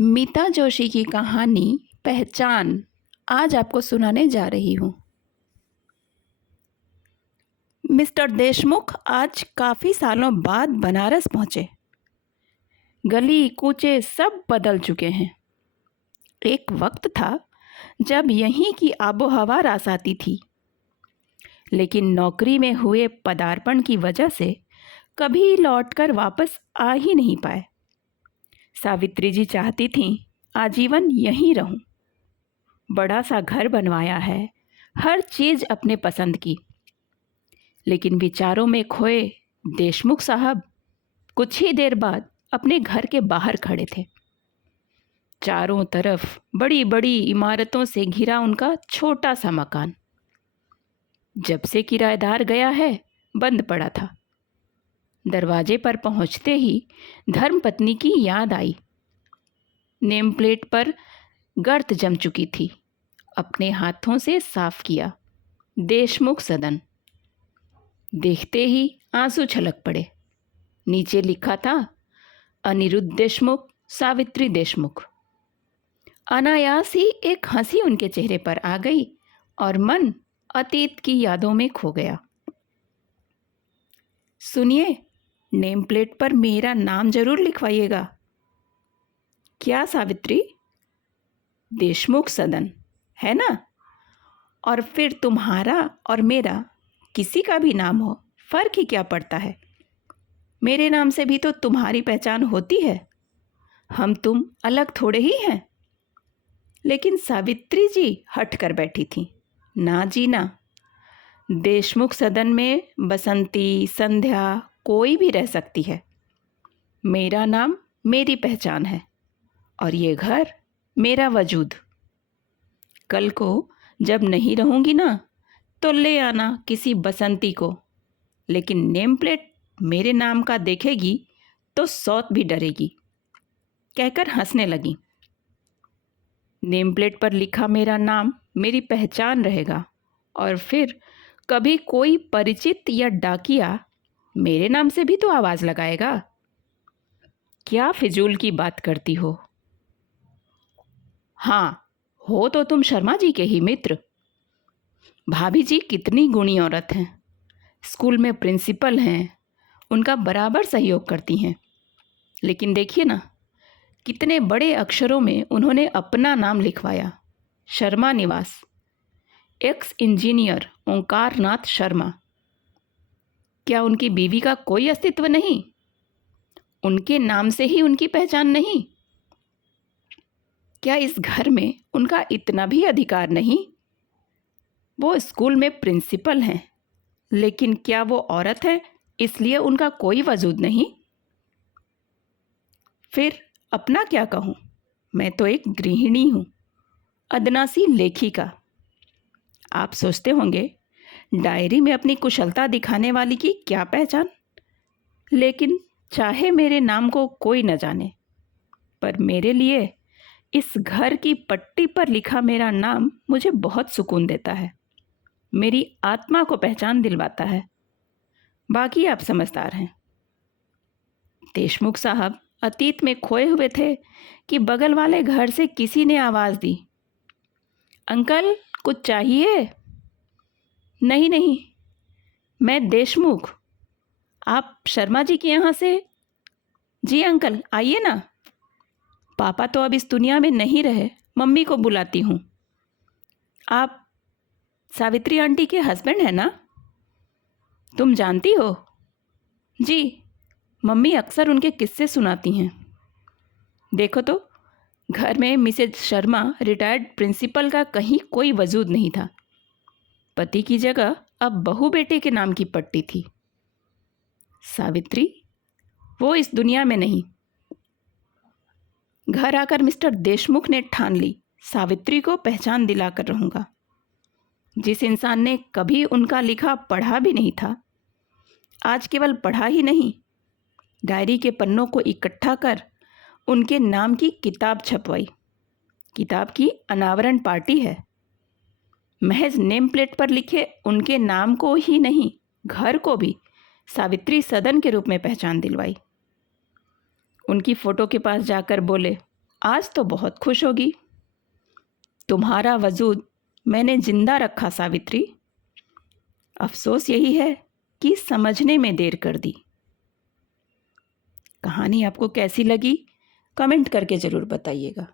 मीता जोशी की कहानी पहचान आज आपको सुनाने जा रही हूँ। मिस्टर देशमुख आज काफ़ी सालों बाद बनारस पहुँचे। गली कूचे सब बदल चुके हैं। एक वक्त था जब यहीं की आबोहवा रास आती थी, लेकिन नौकरी में हुए पदार्पण की वजह से कभी लौटकर वापस आ ही नहीं पाए। सावित्री जी चाहती थीं आजीवन यहीं रहूं। बड़ा सा घर बनवाया है, हर चीज़ अपने पसंद की। लेकिन विचारों में खोए देशमुख साहब कुछ ही देर बाद अपने घर के बाहर खड़े थे। चारों तरफ बड़ी बड़ी इमारतों से घिरा उनका छोटा सा मकान जब से किराएदार गया है बंद पड़ा था। दरवाजे पर पहुंचते ही धर्मपत्नी की याद आई। नेम प्लेट पर गर्त जम चुकी थी। अपने हाथों से साफ किया, देशमुख सदन। देखते ही आंसू छलक पड़े। नीचे लिखा था, अनिरुद्ध देशमुख, सावित्री देशमुख। अनायास ही एक हंसी उनके चेहरे पर आ गई और मन अतीत की यादों में खो गया। सुनिए, नेम प्लेट पर मेरा नाम जरूर लिखवाइएगा। क्या सावित्री? देशमुख सदन है ना? और फिर तुम्हारा और मेरा किसी का भी नाम हो, फर्क ही क्या पड़ता है। मेरे नाम से भी तो तुम्हारी पहचान होती है। हम तुम अलग थोड़े ही हैं। लेकिन सावित्री जी हट कर बैठी थी। ना जी ना, देशमुख सदन में बसंती, संध्या कोई भी रह सकती है। मेरा नाम मेरी पहचान है और ये घर मेरा वजूद। कल को जब नहीं रहूंगी ना तो ले आना किसी बसंती को, लेकिन नेम प्लेट मेरे नाम का देखेगी तो सौत भी डरेगी, कहकर हंसने लगी। नेम प्लेट पर लिखा मेरा नाम मेरी पहचान रहेगा और फिर कभी कोई परिचित या डाकिया मेरे नाम से भी तो आवाज़ लगाएगा। क्या फिजूल की बात करती हो? हाँ, हो तो तुम शर्मा जी के ही मित्र। भाभी जी कितनी गुणी औरत हैं। स्कूल में प्रिंसिपल हैं, उनका बराबर सहयोग करती हैं। लेकिन देखिए ना, कितने बड़े अक्षरों में उन्होंने अपना नाम लिखवाया, शर्मा निवास। एक्स इंजीनियर ओंकार नाथ शर्मा। क्या उनकी बीवी का कोई अस्तित्व नहीं? उनके नाम से ही उनकी पहचान नहीं? क्या इस घर में उनका इतना भी अधिकार नहीं? वो स्कूल में प्रिंसिपल हैं, लेकिन क्या वो औरत है इसलिए उनका कोई वजूद नहीं? फिर अपना क्या कहूँ, मैं तो एक गृहिणी हूँ, अदना सी लेखिका। आप सोचते होंगे डायरी में अपनी कुशलता दिखाने वाली की क्या पहचान। लेकिन चाहे मेरे नाम को कोई न जाने, पर मेरे लिए इस घर की पट्टी पर लिखा मेरा नाम मुझे बहुत सुकून देता है, मेरी आत्मा को पहचान दिलवाता है। बाकी आप समझदार हैं। देशमुख साहब अतीत में खोए हुए थे कि बगल वाले घर से किसी ने आवाज़ दी, अंकल कुछ चाहिए? नहीं नहीं, मैं देशमुख। आप शर्मा जी के यहाँ से? जी अंकल आइए ना। पापा तो अब इस दुनिया में नहीं रहे, मम्मी को बुलाती हूँ। आप सावित्री आंटी के हस्बैंड हैं ना? तुम जानती हो? जी, मम्मी अक्सर उनके किस्से सुनाती हैं। देखो तो, घर में मिसेज शर्मा रिटायर्ड प्रिंसिपल का कहीं कोई वजूद नहीं था। पति की जगह अब बहू बेटे के नाम की पट्टी थी। सावित्री वो इस दुनिया में नहीं। घर आकर मिस्टर देशमुख ने ठान ली, सावित्री को पहचान दिलाकर रहूँगा। जिस इंसान ने कभी उनका लिखा पढ़ा भी नहीं था, आज केवल पढ़ा ही नहीं, डायरी के पन्नों को इकट्ठा कर उनके नाम की किताब छपवाई। किताब की अनावरण पार्टी है। महज नेम प्लेट पर लिखे उनके नाम को ही नहीं, घर को भी सावित्री सदन के रूप में पहचान दिलवाई। उनकी फ़ोटो के पास जाकर बोले, आज तो बहुत खुश होगी। तुम्हारा वजूद मैंने जिंदा रखा सावित्री। अफसोस यही है कि समझने में देर कर दी। कहानी आपको कैसी लगी कमेंट करके ज़रूर बताइएगा।